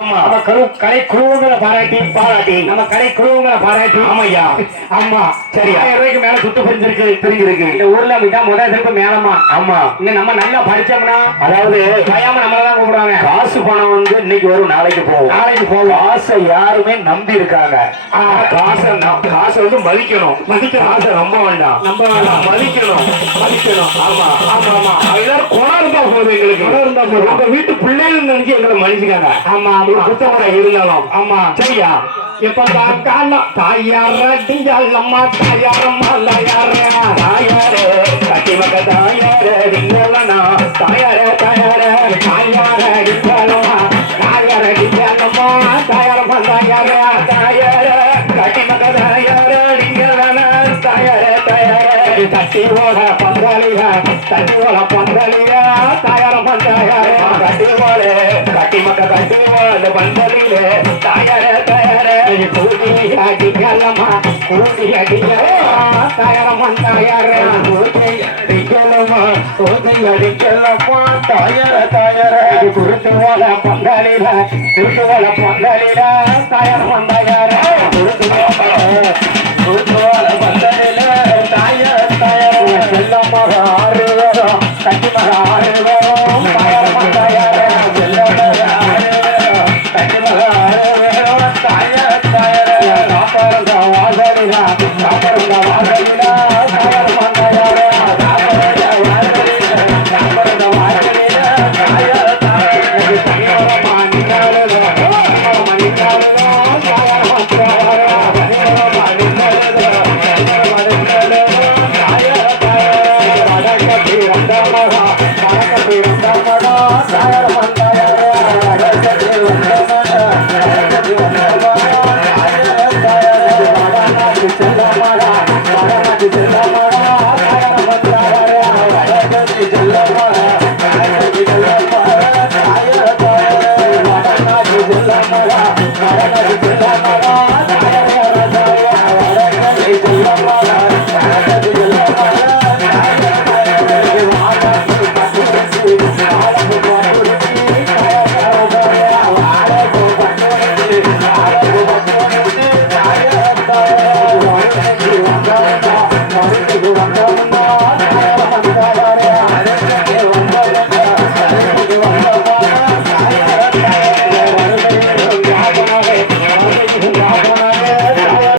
கடை குழுவுங்களை பாராட்டி நம்ம கடை குழுவுங்களை பாராட்டி ஆமையா ஆமா சரி 1000 ரூபாய்க்கு மேல சுட்டு தெரிஞ்சிருக்கு இந்த ஊர்ல அப்படிதான் முதல் சிறப்பு மேலமா ஆமா இன்னும் நம்ம நல்லா படிச்சோம்னா அதாவது பயாம நம்மளதான் கூப்பிடுவாங்க காசு பணம் வந்து இன்னைக்கு வரும் நாளைக்கு போகும் காசை யாருமே நம்பி இருக்காங்க காசை வந்து மதிக்கணும் காசை நம்ப வேண்டாம் மதிக்கணும் ஆமா ஆமா ஆமா எல்லாரும் குணம் இருந்தா போதும் எங்களுக்கு உங்க வீட்டு பிள்ளைகள் நினைச்சு எங்களை மன்னிச்சுக்காங்க ஆமா புத்தகமா இருந்தாலும் ஆமா சரியா எப்ப காலம் தாயாரம்மா தாயாரே கட்டி மக்க தாயாரே தாயாரே கட்டி மக்க தட்டி ஓட பந்தாலியா தாயாரம் பந்தாயாரே கட்டி மக்க கட்டி ஓட பந்தலிலே தாயாரே கூடி அடிக்கலமா தாயாரம் பந்தாயாரே அடிக்கலமா தாயார குருத்து ஓட பந்தாலில தாயாரம்